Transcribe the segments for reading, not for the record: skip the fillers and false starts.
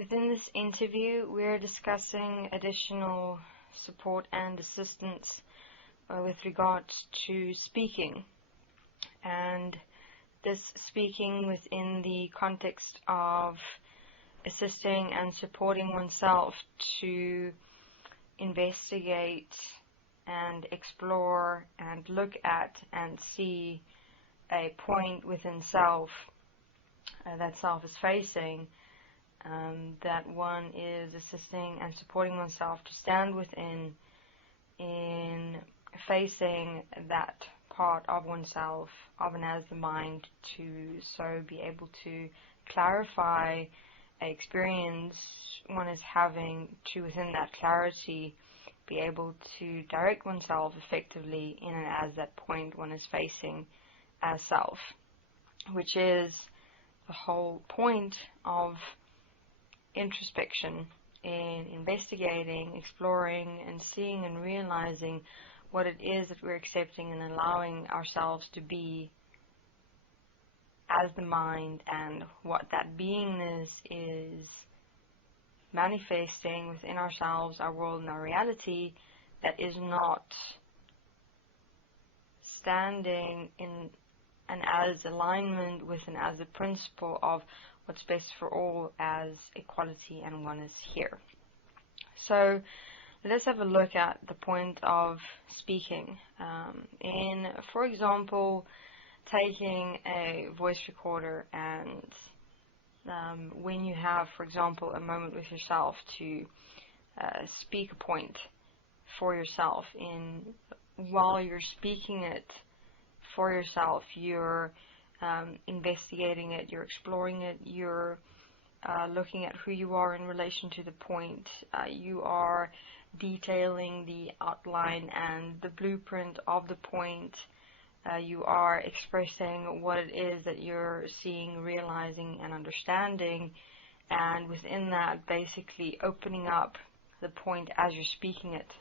Within this interview, we're discussing additional support and assistance with regards to speaking, and this speaking within the context of assisting and supporting oneself to investigate and explore and look at and see a point within self that self is facing, that one is assisting and supporting oneself to stand within in facing that part of oneself, of and as the mind, to so be able to clarify an experience one is having, to within that clarity be able to direct oneself effectively in and as that point one is facing as self, which is the whole point of introspection, in investigating, exploring, and seeing and realizing what it is that we're accepting and allowing ourselves to be as the mind, and what that beingness is manifesting within ourselves, our world, and our reality, that is not standing in and as alignment with and as the principle of what's best for all as equality and oneness here. So let's have a look at the point of speaking. For example, taking a voice recorder, and when you have, for example, a moment with yourself to speak a point for yourself, while you're speaking it for yourself, you're investigating it, you're exploring it, you're looking at who you are in relation to the point, you are detailing the outline and the blueprint of the point, you are expressing what it is that you're seeing, realizing, and understanding, and within that basically opening up the point as you're speaking it.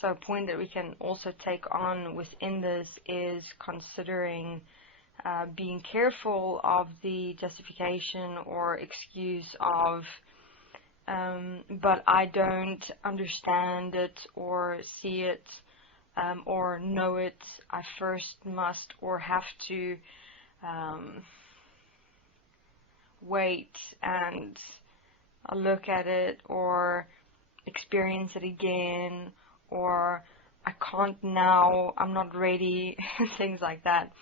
So a point that we can also take on within this is considering being careful of the justification or excuse of but I don't understand it or see it or know it. I first must or have to wait and look at it or experience it again, or I can't now, I'm not ready, things like that.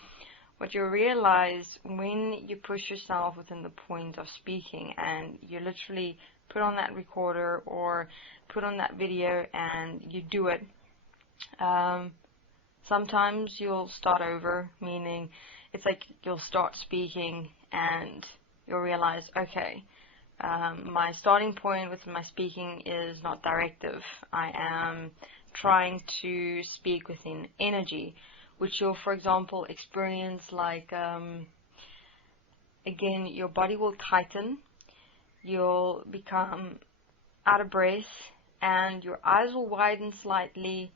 What you realize when you push yourself within the point of speaking, and you literally put on that recorder or put on that video and you do it, sometimes you'll start over, meaning it's like you'll start speaking and you'll realize, okay, my starting point with my speaking is not directive. I am trying to speak within energy, which you'll, for example, experience like, again, your body will tighten, you'll become out of breath, and your eyes will widen slightly,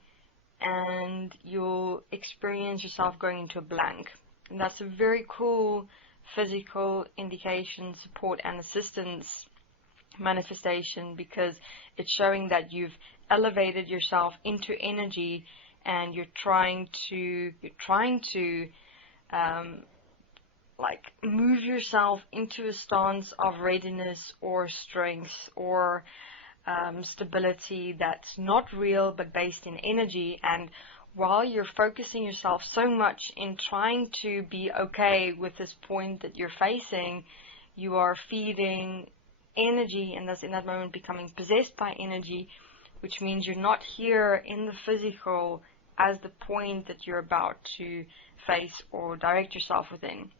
and you'll experience yourself going into a blank. And that's a very cool physical indication, support, and assistance manifestation, because it's showing that you've elevated yourself into energy, and you're trying to like move yourself into a stance of readiness or strength or stability that's not real but based in energy. And while you're focusing yourself so much in trying to be okay with this point that you're facing, you are feeding energy, and thus in that moment becoming possessed by energy, which means you're not here in the physical as the point that you're about to face or direct yourself within.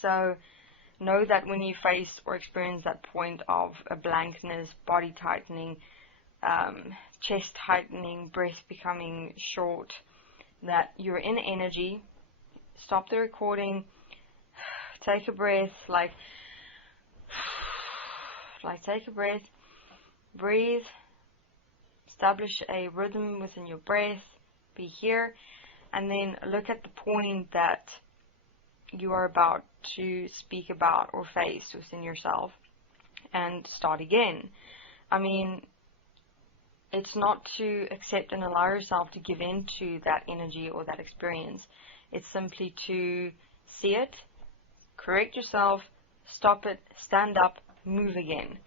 So know that when you face or experience that point of a blankness, body tightening, chest tightening, breath becoming short, that you're in energy. Stop the recording, take a breath, like take a breath, breathe, establish a rhythm within your breath, be here, and then look at the point that you are about to speak about or face within yourself and start again. I mean, it's not to accept and allow yourself to give in to that energy or that experience. It's simply to see it, correct yourself, stop it, stand up, move again.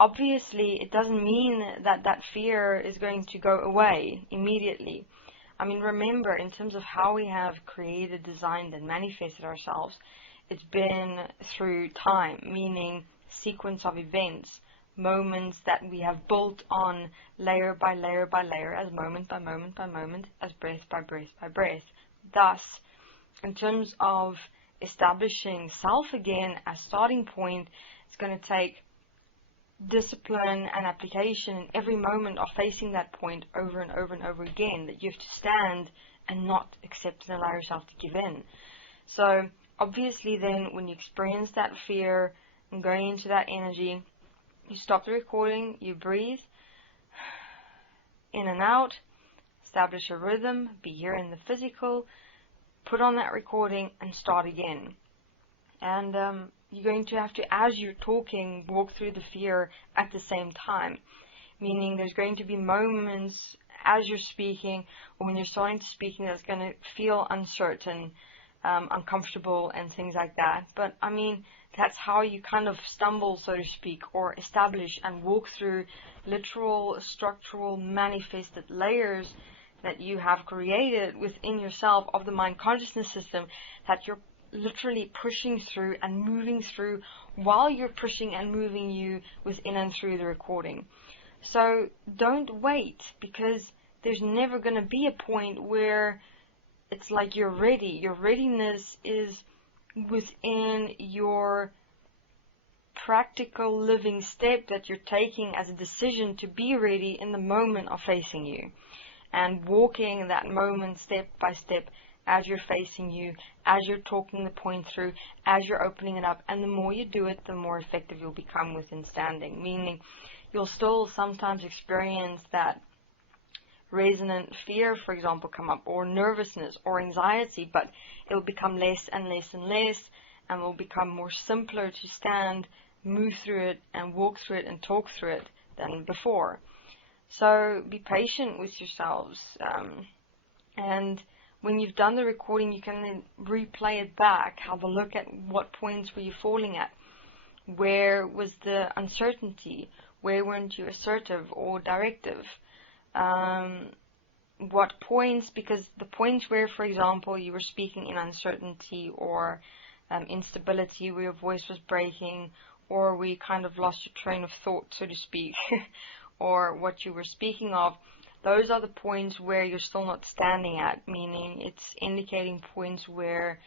Obviously, it doesn't mean that that fear is going to go away immediately. I mean, remember, in terms of how we have created, designed, and manifested ourselves, it's been through time, meaning sequence of events, moments that we have built on layer by layer by layer, as moment by moment by moment, as breath by breath by breath. Thus, in terms of establishing self again as starting point, it's going to take discipline and application in every moment of facing that point over and over and over again, that you have to stand and not accept and allow yourself to give in. So obviously then when you experience that fear and going into that energy, you stop the recording, you breathe in and out, establish a rhythm, be here in the physical, put on that recording and start again. And you're going to have to, as you're talking, walk through the fear at the same time. Meaning there's going to be moments as you're speaking or when you're starting to speaking that's going to feel uncertain, uncomfortable and things like that. But I mean, that's how you kind of stumble, so to speak, or establish and walk through literal, structural, manifested layers that you have created within yourself of the mind consciousness system that you're literally pushing through and moving through while you're pushing and moving you within and through the recording. So don't wait, because there's never going to be a point where it's like you're ready. Your readiness is within your practical living step that you're taking as a decision to be ready in the moment of facing you, and walking that moment step by step as you're facing you, as you're talking the point through, as you're opening it up. And the more you do it, the more effective you'll become within standing, meaning you'll still sometimes experience that resonant fear, for example, come up, or nervousness or anxiety, but it'll become less and less and less, and will become more simpler to stand, move through it and walk through it and talk through it than before. So be patient with yourselves, and when you've done the recording, you can then replay it back, have a look at what points were you falling at, where was the uncertainty, where weren't you assertive or directive, what points, because the points where, for example, you were speaking in uncertainty or instability, where your voice was breaking, or where you kind of lost your train of thought, so to speak, or what you were speaking of, those are the points where you're still not standing at, meaning it's indicating points where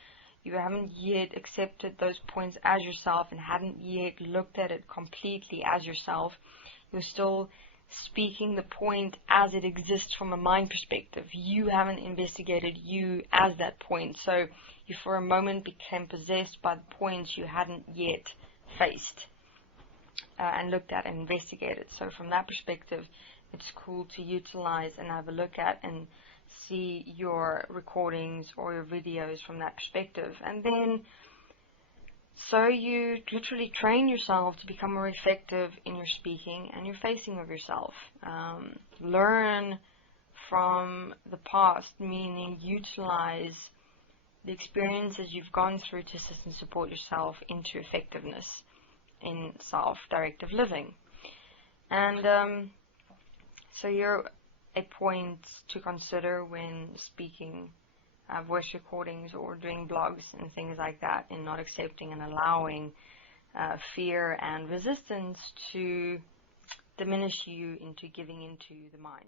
you haven't yet accepted those points as yourself and haven't yet looked at it completely as yourself. You're still speaking the point as it exists from a mind perspective. You haven't investigated you as that point, so you for a moment became possessed by the points you hadn't yet faced and looked at and investigated. So from that perspective, it's cool to utilize and have a look at and see your recordings or your videos from that perspective. And then so you literally train yourself to become more effective in your speaking and your facing of yourself. Learn from the past, meaning utilize the experiences you've gone through to assist and support yourself into effectiveness in self-directive living. And so you're a point to consider when speaking voice recordings or doing blogs and things like that, and not accepting and allowing fear and resistance to diminish you into giving into the mind.